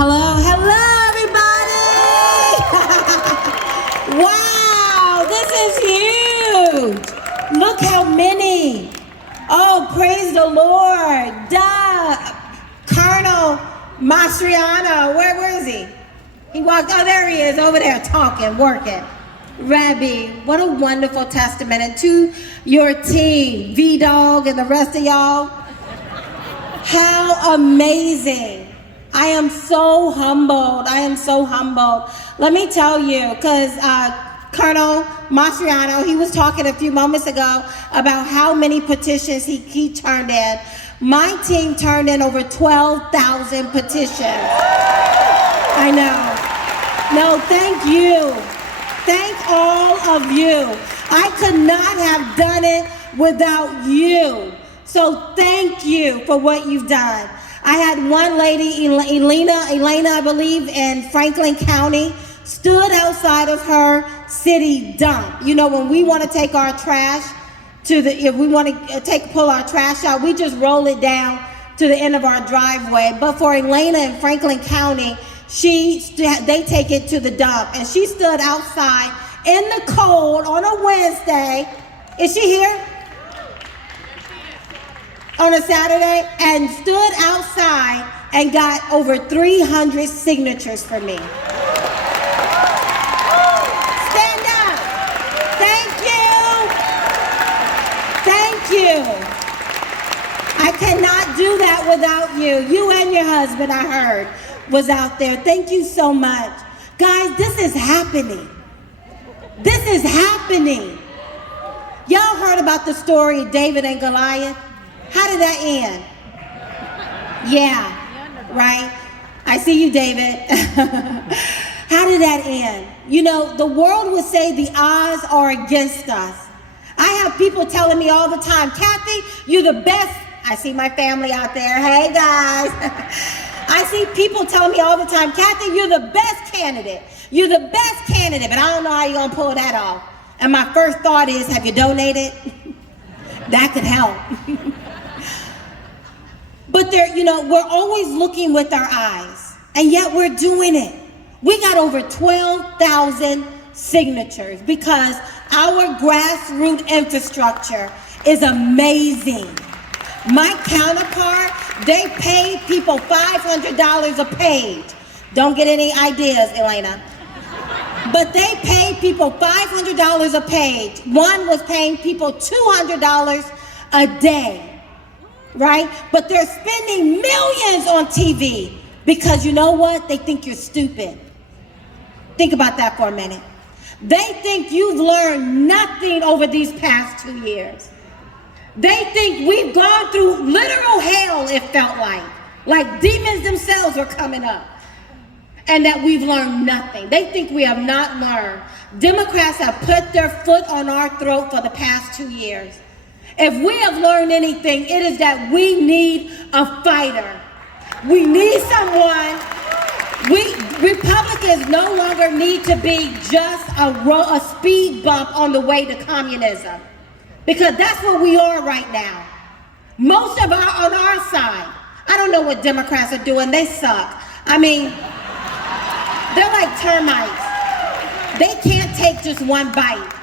Hello, hello, everybody! Wow, this is huge. Look how many. Oh, praise the Lord. Colonel Mastriano, where is he? He walked, oh, there he is, over there talking, working. Rabbi, what a wonderful testament. And to your team, V-Dog and the rest of y'all, how amazing. I am so humbled. I am so humbled. Let me tell you, because Colonel Mastriano, he was talking a few moments ago about how many petitions he turned in. My team turned in over 12,000 petitions. I know. No, thank you. Thank all of you. I could not have done it without you. So thank you for what you've done. I had one lady, Elena, I believe, in Franklin County, stood outside of her city dump. You know, when we want to take our trash if we want to pull our trash out, we just roll it down to the end of our driveway. But for Elena in Franklin County, they take it to the dump. And she stood outside in the cold on a Wednesday. Is she here? On a Saturday, and stood outside and got over 300 signatures for me. Stand up. Thank you. Thank you. I cannot do that without you. You and your husband, I heard, was out there. Thank you so much. Guys, this is happening. This is happening. Y'all heard about the story of David and Goliath? How did that end? Yeah, right? I see you, David. How did that end? You know, the world would say the odds are against us. I have people telling me all the time, Kathy, you're the best. I see my family out there. Hey, guys. I see people telling me all the time, Kathy, you're the best candidate. You're the best candidate, but I don't know how you're going to pull that off. And my first thought is, have you donated? That could help. But you know, we're always looking with our eyes, and yet we're doing it. We got over 12,000 signatures because our grassroots infrastructure is amazing. My counterpart, they paid people $500 a page. Don't get any ideas, Elena. But they paid people $500 a page. One was paying people $200 a day. Right? But they're spending millions on TV because you know what? They think you're stupid. Think about that for a minute. They think you've learned nothing over these past 2 years. They think we've gone through literal hell, it felt like demons themselves were coming up, and that we've learned nothing. They think we have not learned. Democrats have put their foot on our throat for the past 2 years. If we have learned anything, it is that we need a fighter. We need someone. Republicans no longer need to be just a speed bump on the way to communism, because that's what we are right now. Most of on our side, I don't know what Democrats are doing. They suck. I mean, they're like termites. They can't take just one bite.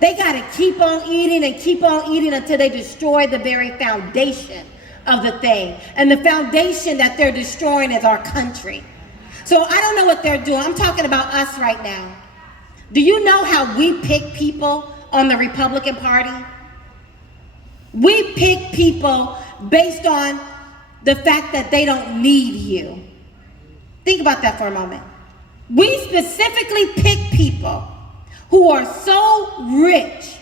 They got to keep on eating until they destroy the very foundation of the thing. And the foundation that they're destroying is our country. So I don't know what they're doing. I'm talking about us right now. Do you know how we pick people on the Republican Party? We pick people based on the fact that they don't need you. Think about that for a moment. We specifically pick people who are so rich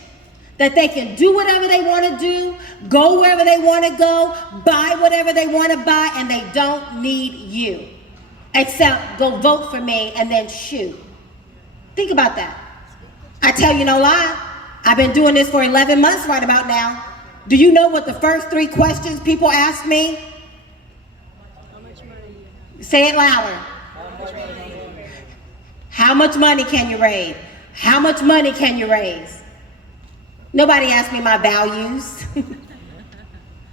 that they can do whatever they want to do, go wherever they want to go, buy whatever they want to buy, and they don't need you, except go vote for me and then shoot. Think about that. I tell you no lie, I've been doing this for 11 months right about now. Do you know what the first 3 questions people ask me? How much money? Say it louder. How much money can you raise? How much money can you raise? Nobody asked me my values.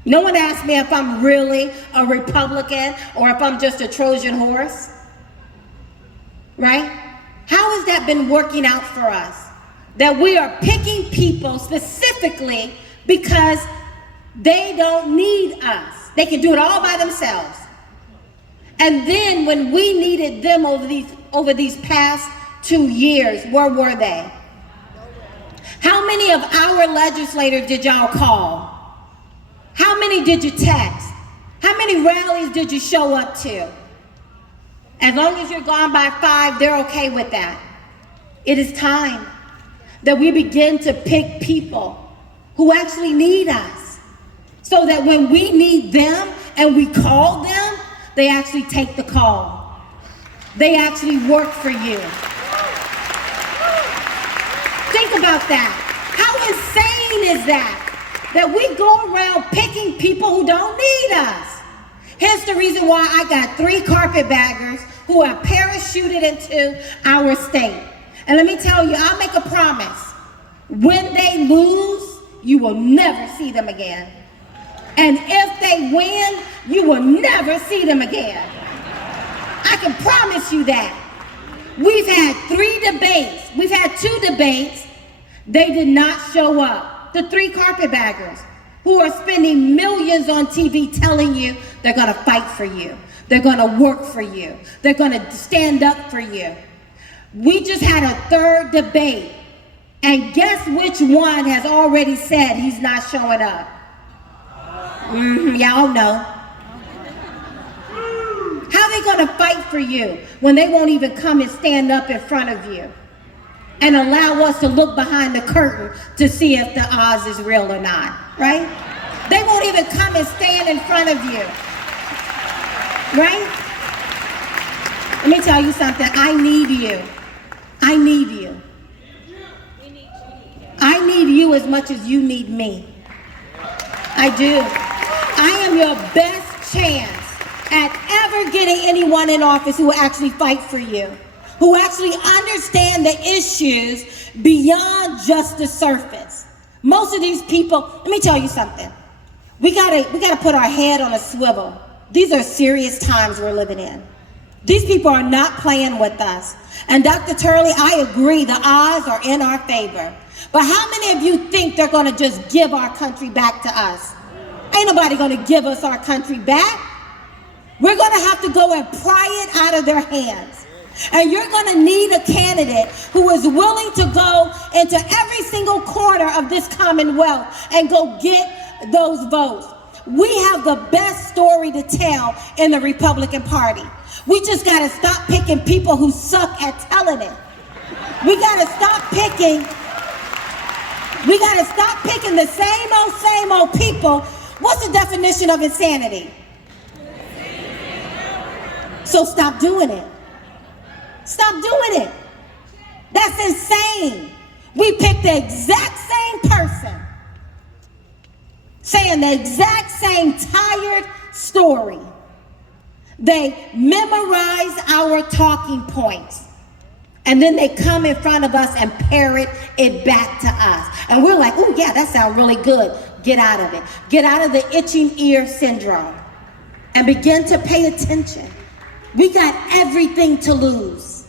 No one asked me if I'm really a Republican or if I'm just a Trojan horse, right? How has that been working out for us? That we are picking people specifically because they don't need us. They can do it all by themselves. And then when we needed them over these past 2 years, where were they? How many of our legislators did y'all call? How many did you text? How many rallies did you show up to? As long as you're gone by 5, they're okay with that. It is time that we begin to pick people who actually need us, so that when we need them and we call them, they actually take the call. They actually work for you. Think about that. How insane is that? That we go around picking people who don't need us. Here's the reason why I got 3 carpetbaggers who are parachuted into our state. And let me tell you, I'll make a promise. When they lose, you will never see them again. And if they win, you will never see them again. I can promise you that. We've had 3 debates. We've had 2 debates. They did not show up. The 3 carpetbaggers who are spending millions on TV telling you they're gonna fight for you. They're gonna work for you. They're gonna stand up for you. We just had a 3rd debate, and guess which one has already said he's not showing up? Y'all know. How are they gonna fight for you when they won't even come and stand up in front of you and allow us to look behind the curtain to see if the Oz is real or not, right? They won't even come and stand in front of you, right? Let me tell you something, I need you. I need you. I need you as much as you need me. I do. I am your best chance at ever getting anyone in office who will actually fight for you, who actually understand the issues beyond just the surface. Most of these people, let me tell you something. We gotta put our head on a swivel. These are serious times we're living in. These people are not playing with us. And Dr. Turley, I agree, the odds are in our favor. But how many of you think they're gonna just give our country back to us? Ain't nobody gonna give us our country back. We're gonna have to go and pry it out of their hands. And you're gonna need a candidate who is willing to go into every single corner of this Commonwealth and go get those votes. We have the best story to tell in the Republican Party. We just gotta stop picking people who suck at telling it. We gotta stop picking the same old people. What's the definition of insanity? So stop doing it. Stop doing it. That's insane. We picked the exact same person, saying the exact same tired story. They memorize our talking points, and then they come in front of us and parrot it back to us. And we're like, oh yeah, that sounds really good. Get out of it. Get out of the itching ear syndrome and begin to pay attention. We got everything to lose.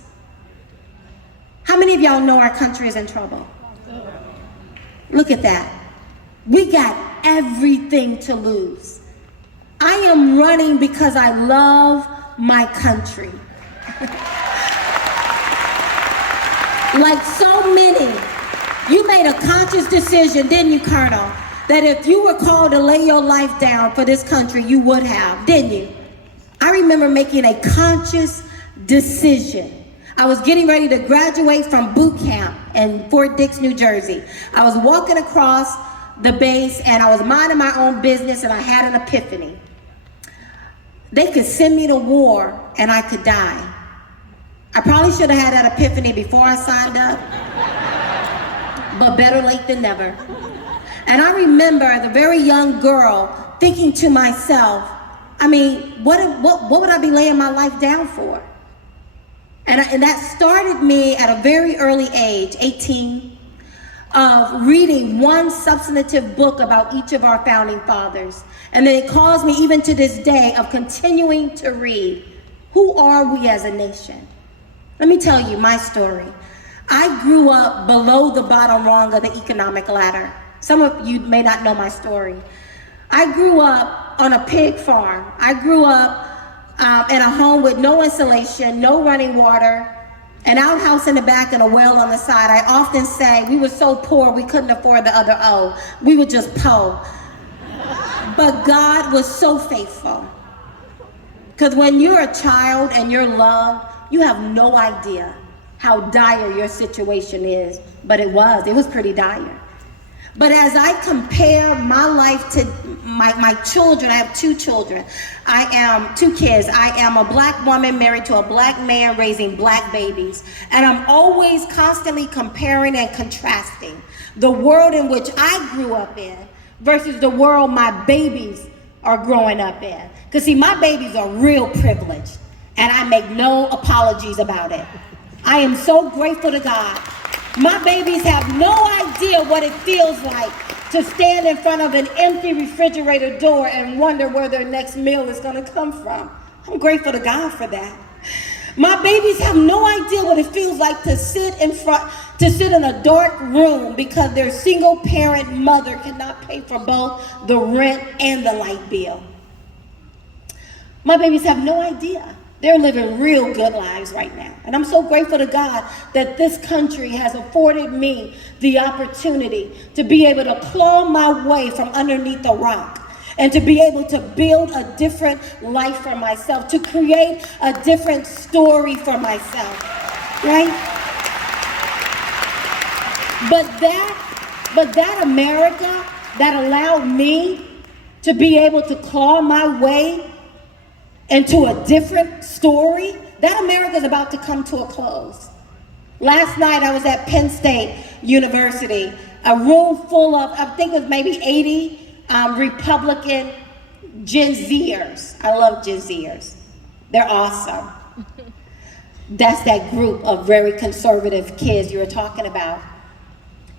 How many of y'all know our country is in trouble? Look at that. We got everything to lose. I am running because I love my country. Like so many, you made a conscious decision, didn't you, Colonel? That if you were called to lay your life down for this country, you would have, didn't you? I remember making a conscious decision. I was getting ready to graduate from boot camp in Fort Dix, New Jersey. I was walking across the base and I was minding my own business and I had an epiphany. They could send me to war and I could die. I probably should have had that epiphany before I signed up, but better late than never. And I remember as a very young girl thinking to myself, I mean, what would I be laying my life down for? And that started me at a very early age, 18, of reading one substantive book about each of our founding fathers. And then it caused me, even to this day, of continuing to read. Who are we as a nation? Let me tell you my story. I grew up below the bottom rung of the economic ladder. Some of you may not know my story. I grew up on a pig farm. I grew up in a home with no insulation, no running water, an outhouse in the back and a well on the side. I often say we were so poor we couldn't afford the other O. We were just po. But God was so faithful. Because when you're a child and you're loved, you have no idea how dire your situation is. But it was pretty dire. But as I compare my life to my children, I have two children. I am two kids. I am a black woman married to a black man raising black babies. And I'm always constantly comparing and contrasting the world in which I grew up in versus the world my babies are growing up in. Because see, my babies are real privileged and I make no apologies about it. I am so grateful to God. My babies have no idea what it feels like to stand in front of an empty refrigerator door and wonder where their next meal is going to come from. I'm grateful to God for that. My babies have no idea what it feels like to sit in a dark room because their single parent mother cannot pay for both the rent and the light bill. My babies have no idea. They're living real good lives right now. And I'm so grateful to God that this country has afforded me the opportunity to be able to claw my way from underneath a rock and to be able to build a different life for myself, to create a different story for myself, right? But that America that allowed me to be able to claw my way into a different story, that America is about to come to a close. Last night I was at Penn State University, a room full of, I think it was maybe 80 Republican Gen Zers. I love Gen Zers. They're awesome. That's that group of very conservative kids you were talking about.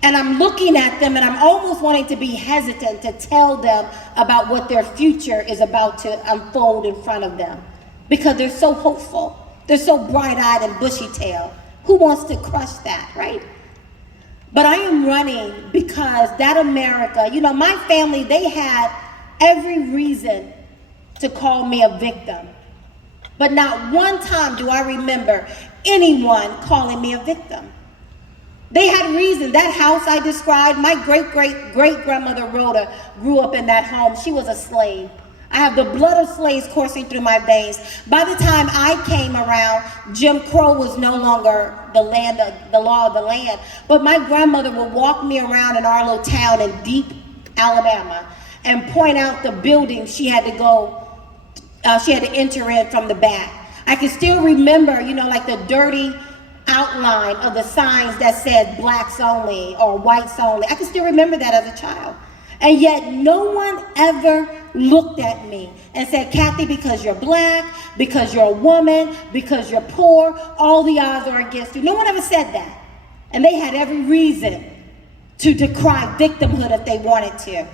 And I'm looking at them and I'm almost wanting to be hesitant to tell them about what their future is about to unfold in front of them. Because they're so hopeful. They're so bright-eyed and bushy-tailed. Who wants to crush that, right? But I am running because that America, you know, my family, they had every reason to call me a victim. But not one time do I remember anyone calling me a victim. They had reason. That house I described, my great-great-great-grandmother Rhoda grew up in that home. She was a slave. I have the blood of slaves coursing through my veins. By the time I came around, Jim Crow was no longer the law of the land. But my grandmother would walk me around in our little town in deep Alabama and point out the buildings she had to enter in from the back. I can still remember, you know, like the dirty outline of the signs that said blacks only or whites only. I can still remember that as a child. And yet no one ever looked at me and said, Kathy, because you're black, because you're a woman, because you're poor, all the odds are against you. No one ever said that. And they had every reason to decry victimhood if they wanted to.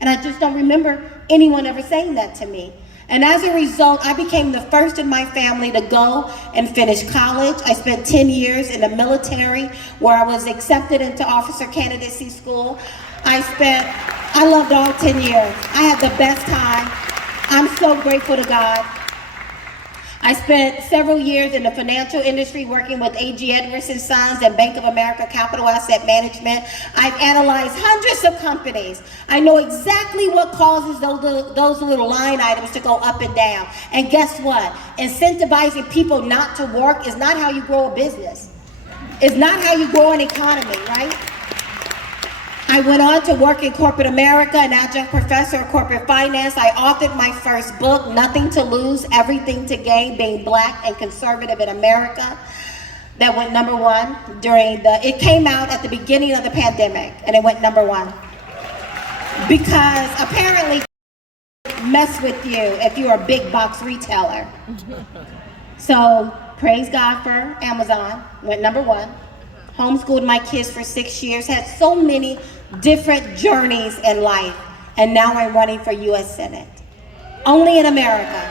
And I just don't remember anyone ever saying that to me. And as a result, I became the first in my family to go and finish college. I spent 10 years in the military where I was accepted into officer candidacy school. I loved all 10 years. I had the best time. I'm so grateful to God. I spent several years in the financial industry working with A.G. Edwards & Sons and Bank of America Capital Asset Management. I've analyzed hundreds of companies. I know exactly what causes those little line items to go up and down. And guess what? Incentivizing people not to work is not how you grow a business. It's not how you grow an economy, right? I went on to work in corporate America, an adjunct professor of corporate finance. I authored my first book, Nothing to Lose, Everything to Gain, Being Black and Conservative in America. That went #1 it came out at the beginning of the pandemic and it went #1. Because apparently mess with you if you're a big box retailer. So praise God for Amazon, went #1. homeschooled my kids for 6 years, had so many different journeys in life, and now I'm running for U.S. Senate. Only in America.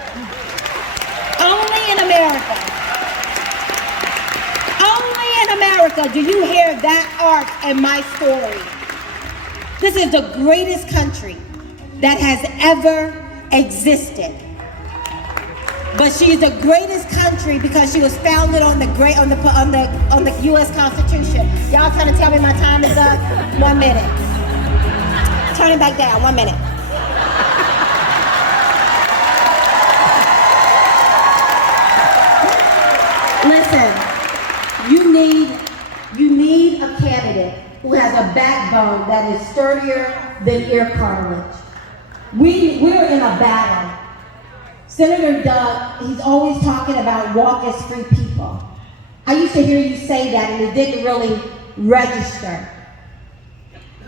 Only in America. Only in America do you hear that arc in my story. This is the greatest country that has ever existed. But she is the greatest country because she was founded on the U.S. Constitution. Y'all trying to tell me my time is up? 1 minute. Turn it back down. 1 minute. Listen, you need a candidate who has a backbone that is sturdier than ear cartilage. We're in a battle. Senator Doug, he's always talking about walk as free people. I used to hear you say that and it didn't really register.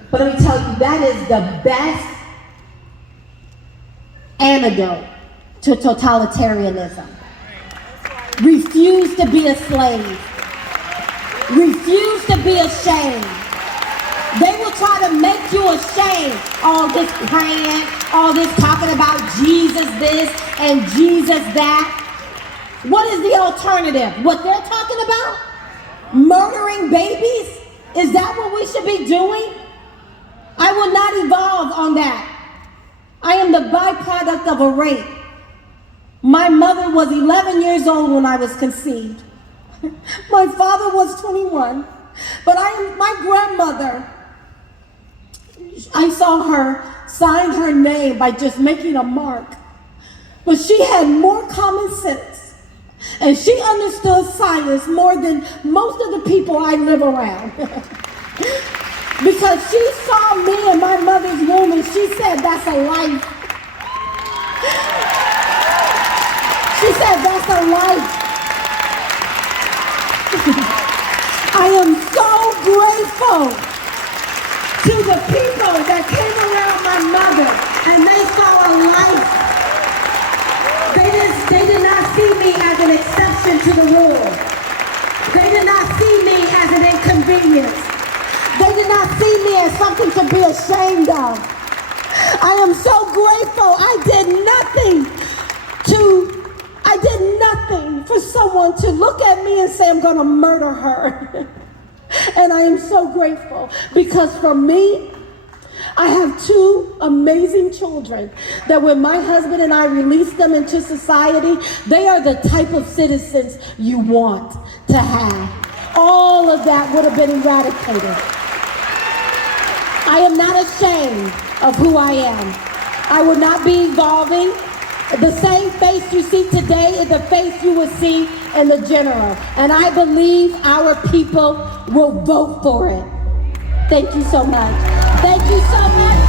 But let me tell you, that is the best antidote to totalitarianism. Refuse to be a slave. Refuse to be ashamed. They will try to make you ashamed. All this praying, all this talking about Jesus this and Jesus that. What is the alternative? What they're talking about? Murdering babies? Is that what we should be doing? I will not evolve on that. I am the byproduct of a rape. My mother was 11 years old when I was conceived. My father was 21. But my grandmother, I saw her sign her name by just making a mark. But she had more common sense. And she understood science more than most of the people I live around. Because she saw me in my mother's womb and she said, that's a life. She said, that's a life. I am so grateful to the people that came around my mother and they saw a life. They did not see me as an exception to the rule. They did not see me as an inconvenience. They did not see me as something to be ashamed of. I am so grateful. I did nothing for someone to look at me and say, I'm going to murder her. And I am so grateful because for me, I have 2 amazing children that when my husband and I release them into society, they are the type of citizens you want to have. All of that would have been eradicated. I am not ashamed of who I am. I will not be evolving. The same face you see today is the face you will see in the general. And I believe our people will vote for it. Thank you so much. Thank you so much.